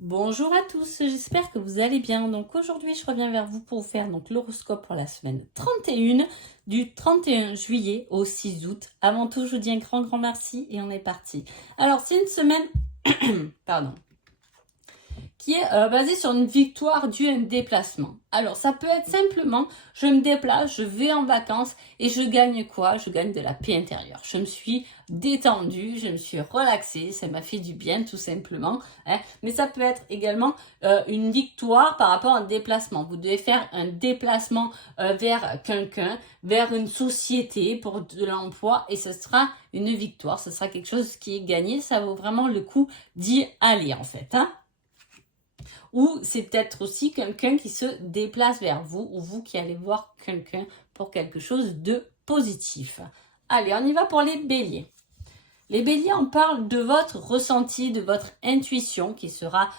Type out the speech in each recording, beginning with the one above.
Bonjour à tous, j'espère que vous allez bien. Donc aujourd'hui, je reviens vers vous pour vous faire l'horoscope pour la semaine 31 du 31 juillet au 6 août. Avant tout, je vous dis un grand merci et on est parti. Alors, c'est une semaine pardon, qui est basée sur une victoire due à un déplacement. Alors, ça peut être simplement, je me déplace, je vais en vacances et je gagne quoi? Je gagne de la paix intérieure. Je me suis détendue, je me suis relaxée, ça m'a fait du bien tout simplement. Hein. Mais ça peut être également une victoire par rapport à un déplacement. Vous devez faire un déplacement vers quelqu'un, vers une société pour de l'emploi et ce sera une victoire, ce sera quelque chose qui est gagné. Ça vaut vraiment le coup d'y aller en fait. Hein. Ou c'est peut-être aussi quelqu'un qui se déplace vers vous ou vous qui allez voir quelqu'un pour quelque chose de positif. Allez, on y va pour les béliers. Les béliers, on parle de votre ressenti, de votre intuition qui sera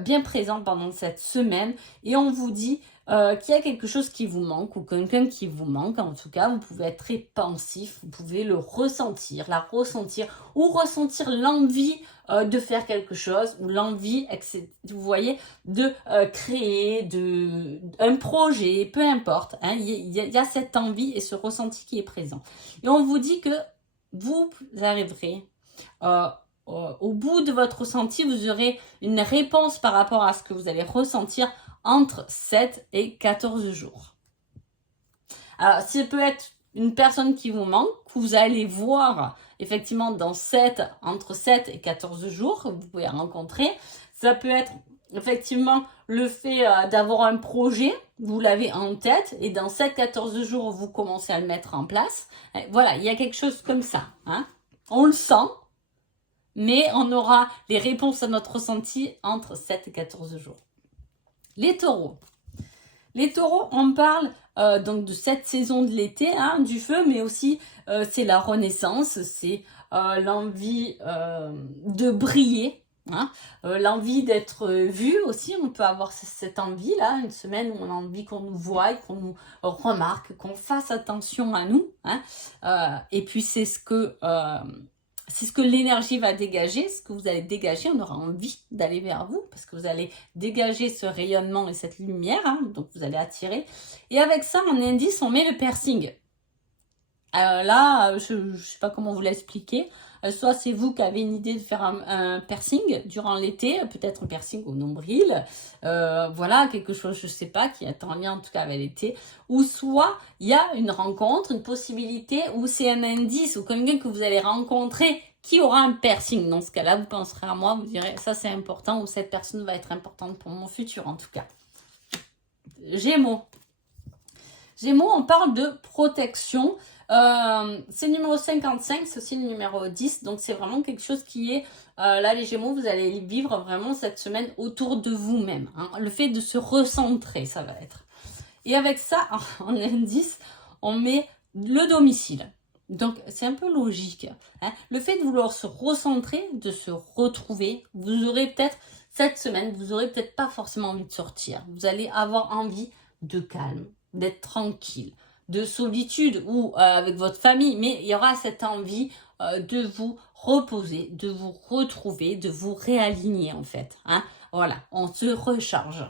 bien présente pendant cette semaine et on vous dit qu'il y a quelque chose qui vous manque ou quelqu'un qui vous manque. En tout cas, vous pouvez être très pensif, vous pouvez le ressentir, la ressentir ou ressentir l'envie de faire quelque chose ou l'envie, vous voyez, de créer un projet, peu importe. Hein, il y a cette envie et ce ressenti qui est présent. Et on vous dit que vous arriverez au bout de votre ressenti, vous aurez une réponse par rapport à ce que vous allez ressentir entre 7 et 14 jours. Alors, ça peut être une personne qui vous manque, que vous allez voir effectivement entre 7 et 14 jours, que vous pouvez rencontrer. Ça peut être effectivement le fait d'avoir un projet, vous l'avez en tête, et dans 7-14 jours, vous commencez à le mettre en place. Et voilà, il y a quelque chose comme ça. Hein. On le sent, mais on aura les réponses à notre ressenti entre 7 et 14 jours. Les taureaux. Les taureaux, on parle donc de cette saison de l'été, hein, du feu, mais aussi c'est la renaissance, c'est l'envie de briller, hein, l'envie d'être vu aussi. On peut avoir cette envie-là, une semaine où on a envie qu'on nous voie, qu'on nous remarque, qu'on fasse attention à nous. Hein, et puis c'est ce que l'énergie va dégager, ce que vous allez dégager, on aura envie d'aller vers vous parce que vous allez dégager ce rayonnement et cette lumière, hein, donc vous allez attirer. Et avec ça, en indice, on met le piercing. Là, je ne sais pas comment vous l'expliquer. Soit c'est vous qui avez une idée de faire un piercing durant l'été, peut-être un piercing au nombril, voilà, quelque chose, je ne sais pas, qui est en lien en tout cas avec l'été. Ou soit il y a une rencontre, une possibilité, ou c'est un indice, ou quelqu'un que vous allez rencontrer qui aura un piercing. Dans ce cas-là, vous penserez à moi, vous direz, ça c'est important, ou cette personne va être importante pour mon futur en tout cas. Gémeaux. Gémeaux, on parle de protection. C'est le numéro 55, c'est aussi le numéro 10. Donc, c'est vraiment quelque chose qui est... là, les Gémeaux, vous allez vivre vraiment cette semaine autour de vous-même. Hein. Le fait de se recentrer, ça va être. Et avec ça, en indice, on met le domicile. Donc, c'est un peu logique. Hein. Le fait de vouloir se recentrer, de se retrouver, vous aurez peut-être, cette semaine, vous aurez peut-être pas forcément envie de sortir. Vous allez avoir envie de calme, d'être tranquille, de solitude ou avec votre famille, mais il y aura cette envie de vous reposer, de vous retrouver, de vous réaligner en fait. Hein. Voilà, on se recharge.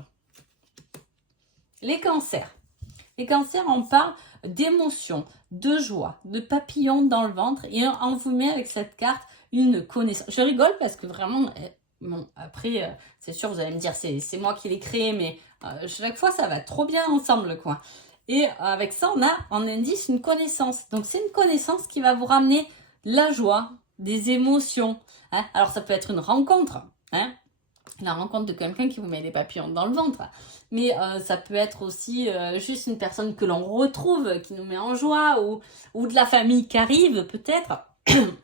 Les cancers. Les cancers, on parle d'émotions, de joie, de papillons dans le ventre et on vous met avec cette carte une connaissance. Je rigole parce que vraiment, bon, après, c'est sûr, vous allez me dire, c'est moi qui l'ai créé, mais chaque fois, ça va trop bien ensemble, quoi. Et avec ça, on a en indice une connaissance. Donc, c'est une connaissance qui va vous ramener la joie, des émotions. Hein. Alors, ça peut être une rencontre, hein, la rencontre de quelqu'un qui vous met des papillons dans le ventre. Mais ça peut être aussi juste une personne que l'on retrouve, qui nous met en joie, ou de la famille qui arrive peut-être.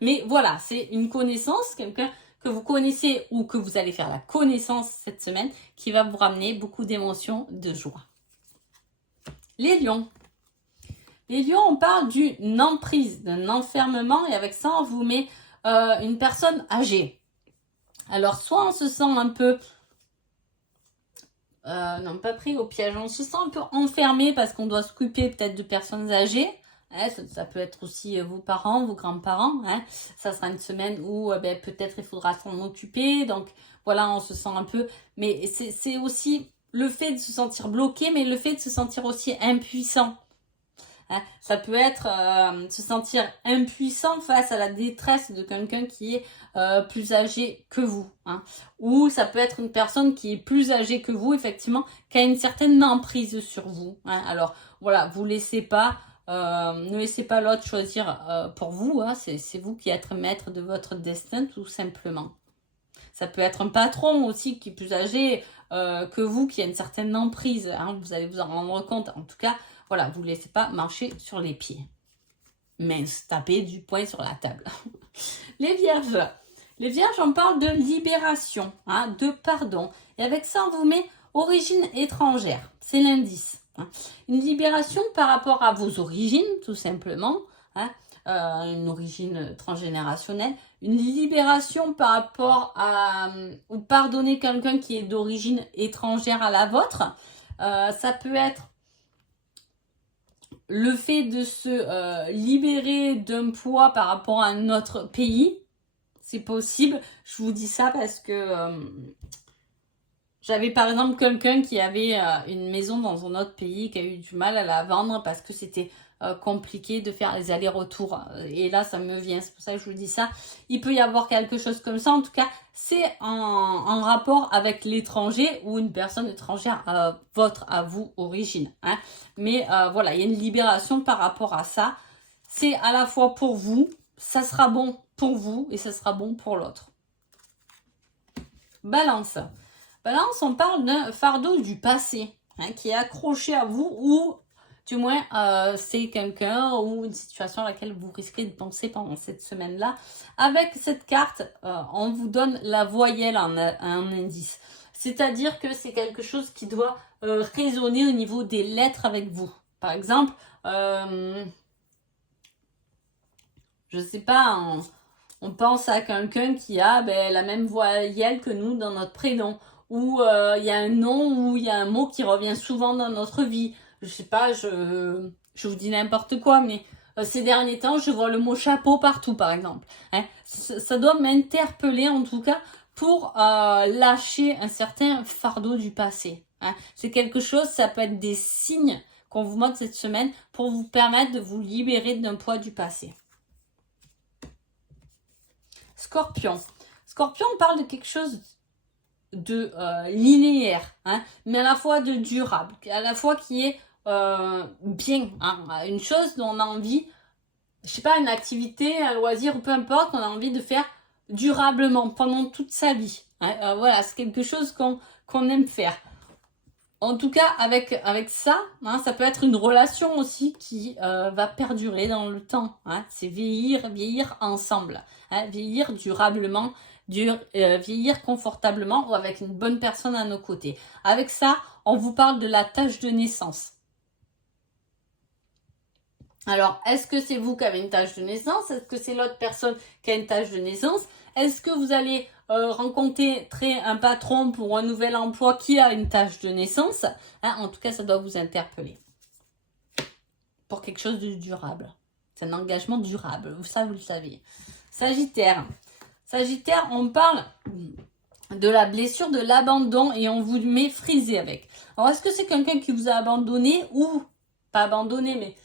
Mais voilà, c'est une connaissance, quelqu'un que vous connaissez ou que vous allez faire la connaissance cette semaine, qui va vous ramener beaucoup d'émotions, de joie. Les lions. Les lions, on parle d'une emprise, d'un enfermement, et avec ça, on vous met une personne âgée. Alors, soit on se sent un peu... non, pas pris au piège. On se sent un peu enfermé parce qu'on doit s'occuper peut-être de personnes âgées. Hein, ça peut être aussi vos parents, vos grands-parents. Hein. Ça sera une semaine où peut-être il faudra s'en occuper. Donc, voilà, on se sent un peu, mais c'est aussi le fait de se sentir bloqué, mais le fait de se sentir aussi impuissant. Hein, ça peut être se sentir impuissant face à la détresse de quelqu'un qui est plus âgé que vous. Hein. Ou ça peut être une personne qui est plus âgée que vous, effectivement, qui a une certaine emprise sur vous. Hein. Alors voilà, vous laissez pas, ne laissez pas l'autre choisir pour vous. Hein. C'est vous qui êtes maître de votre destin, tout simplement. Ça peut être un patron aussi qui est plus âgé que vous, qui a une certaine emprise. Hein. Vous allez vous en rendre compte. En tout cas, voilà, vous ne laissez pas marcher sur les pieds. Mince, taper du poing sur la table. Les vierges. Les vierges, on parle de libération, hein, de pardon. Et avec ça, on vous met origine étrangère. C'est l'indice. Hein. Une libération par rapport à vos origines, tout simplement. Hein. Une origine transgénérationnelle. Une libération par rapport à... ou pardonner quelqu'un qui est d'origine étrangère à la vôtre. Ça peut être le fait de se libérer d'un poids par rapport à un autre pays, c'est possible. Je vous dis ça parce que j'avais par exemple quelqu'un qui avait une maison dans un autre pays, qui a eu du mal à la vendre parce que c'était compliqué de faire les allers-retours. Et là, ça me vient, c'est pour ça que je vous dis ça. Il peut y avoir quelque chose comme ça. En tout cas, c'est en rapport avec l'étranger ou une personne étrangère à vous, origine. Hein. Mais voilà, il y a une libération par rapport à ça. C'est à la fois pour vous, ça sera bon pour vous et ça sera bon pour l'autre. Balance. Balance, on parle d'un fardeau du passé hein, qui est accroché à vous ou du moins c'est quelqu'un ou une situation à laquelle vous risquez de penser pendant cette semaine-là. Avec cette carte, on vous donne la voyelle en un indice. C'est-à-dire que c'est quelque chose qui doit résonner au niveau des lettres avec vous. Par exemple, je sais pas, on pense à quelqu'un qui a la même voyelle que nous dans notre prénom. Ou il y a un nom ou il y a un mot qui revient souvent dans notre vie. Je sais pas, je vous dis n'importe quoi, mais ces derniers temps, je vois le mot chapeau partout, par exemple. Hein. Ça doit m'interpeller, en tout cas, pour lâcher un certain fardeau du passé. Hein. C'est quelque chose, ça peut être des signes qu'on vous montre cette semaine pour vous permettre de vous libérer d'un poids du passé. Scorpion. Scorpion, on parle de quelque chose de linéaire, hein, mais à la fois de durable, à la fois qui est bien, hein, une chose dont on a envie, je sais pas, une activité, un loisir, peu importe, on a envie de faire durablement pendant toute sa vie. Hein, voilà, c'est quelque chose qu'on aime faire. En tout cas, avec ça, hein, ça peut être une relation aussi qui va perdurer dans le temps. Hein, c'est vieillir ensemble, hein, vieillir durablement, vieillir confortablement ou avec une bonne personne à nos côtés. Avec ça, on vous parle de la tâche de naissance. Alors, est-ce que c'est vous qui avez une tâche de naissance? Est-ce que c'est l'autre personne qui a une tâche de naissance? Est-ce que vous allez rencontrer un patron pour un nouvel emploi qui a une tâche de naissance? Hein, en tout cas, ça doit vous interpeller. Pour quelque chose de durable. C'est un engagement durable. Ça, vous le savez. Sagittaire. Sagittaire, on parle de la blessure, de l'abandon et on vous met frisé avec. Alors, est-ce que c'est quelqu'un qui vous a abandonné ou pas abandonné, mais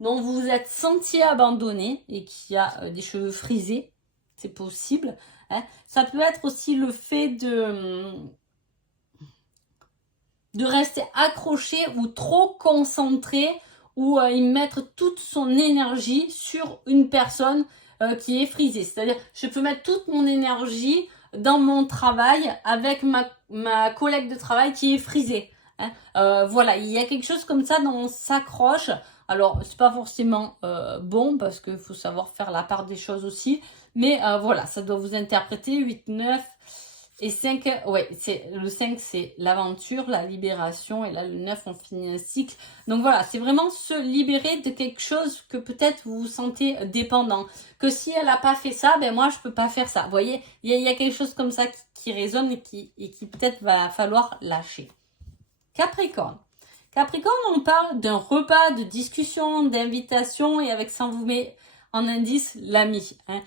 dont vous vous êtes senti abandonné et qui a des cheveux frisés? C'est possible. Hein. Ça peut être aussi le fait de rester accroché ou trop concentré ou y mettre toute son énergie sur une personne qui est frisée. C'est-à-dire, je peux mettre toute mon énergie dans mon travail avec ma collègue de travail qui est frisée. Hein. Voilà, il y a quelque chose comme ça dont on s'accroche. Alors, c'est pas forcément bon parce qu'il faut savoir faire la part des choses aussi. Mais voilà, ça doit vous interpréter 8, 9 et 5. Ouais, le 5, c'est l'aventure, la libération. Et là, le 9, on finit un cycle. Donc voilà, c'est vraiment se libérer de quelque chose que peut-être vous vous sentez dépendant. Que si elle n'a pas fait ça, moi, je peux pas faire ça. Vous voyez, il y a quelque chose comme ça qui résonne et qui peut-être va falloir lâcher. Capricorne. Capricorne, on parle d'un repas, de discussion, d'invitation et avec ça, on vous met en indice l'ami. Hein.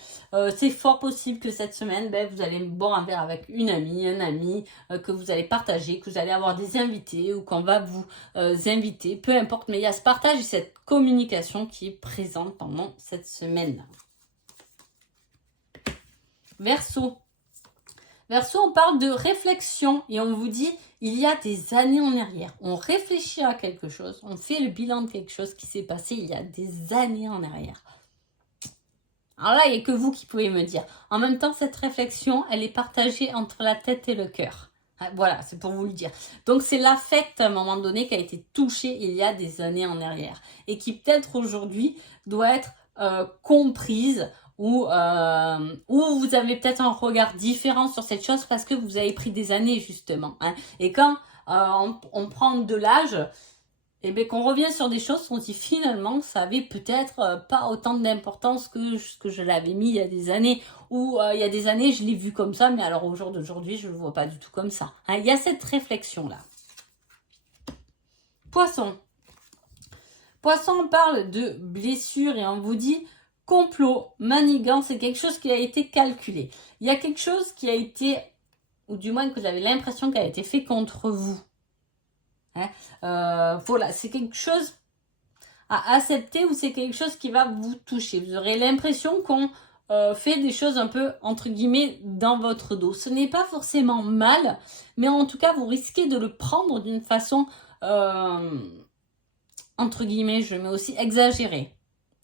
C'est fort possible que cette semaine, vous allez boire un verre avec une amie, un ami, que vous allez partager, que vous allez avoir des invités ou qu'on va vous inviter, peu importe. Mais il y a ce partage et cette communication qui est présente pendant cette semaine. Verseau. Verseau, on parle de réflexion et on vous dit, il y a des années en arrière, on réfléchit à quelque chose, on fait le bilan de quelque chose qui s'est passé il y a des années en arrière. Alors là, il n'y a que vous qui pouvez me dire. En même temps, cette réflexion, elle est partagée entre la tête et le cœur. Voilà, c'est pour vous le dire. Donc, c'est l'affect à un moment donné qui a été touché il y a des années en arrière et qui peut-être aujourd'hui doit être comprise ou vous avez peut-être un regard différent sur cette chose parce que vous avez pris des années justement. Hein. Et quand on prend de l'âge, et bien qu'on revient sur des choses, on dit finalement ça avait peut-être pas autant d'importance que ce que je l'avais mis il y a des années. Ou il y a des années je l'ai vu comme ça, mais alors au jour d'aujourd'hui je ne le vois pas du tout comme ça. Hein, il y a cette réflexion-là. Poisson. Poisson, on parle de blessure et on vous dit complot, manigance, c'est quelque chose qui a été calculé. Il y a quelque chose qui a été, ou du moins que vous avez l'impression qu'elle a été fait contre vous. Hein, voilà, c'est quelque chose à accepter ou c'est quelque chose qui va vous toucher. Vous aurez l'impression qu'on fait des choses un peu, entre guillemets, dans votre dos. Ce n'est pas forcément mal, mais en tout cas, vous risquez de le prendre d'une façon, entre guillemets, je mets aussi exagérée.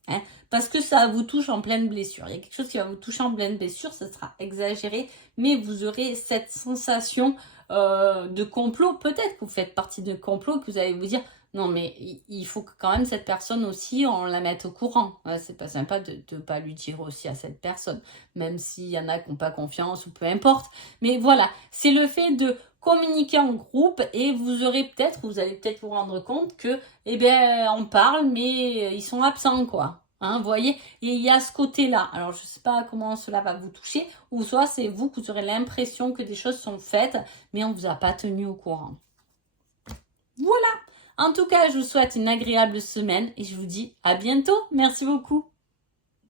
Hein, parce que ça vous touche en pleine blessure. Il y a quelque chose qui va vous toucher en pleine blessure, ça sera exagéré, mais vous aurez cette sensation de complot. Peut-être que vous faites partie de complot, que vous allez vous dire non mais il faut que quand même cette personne aussi on la mette au courant. Ouais, c'est pas sympa de ne pas lui dire aussi à cette personne, même s'il y en a qui n'ont pas confiance ou peu importe. Mais voilà, c'est le fait de communiquer en groupe et vous allez peut-être vous rendre compte que on parle mais ils sont absents quoi. Hein, vous voyez, et il y a ce côté-là. Alors, je ne sais pas comment cela va vous toucher, ou soit c'est vous que vous aurez l'impression que des choses sont faites, mais on ne vous a pas tenu au courant. Voilà. En tout cas, je vous souhaite une agréable semaine et je vous dis à bientôt. Merci beaucoup.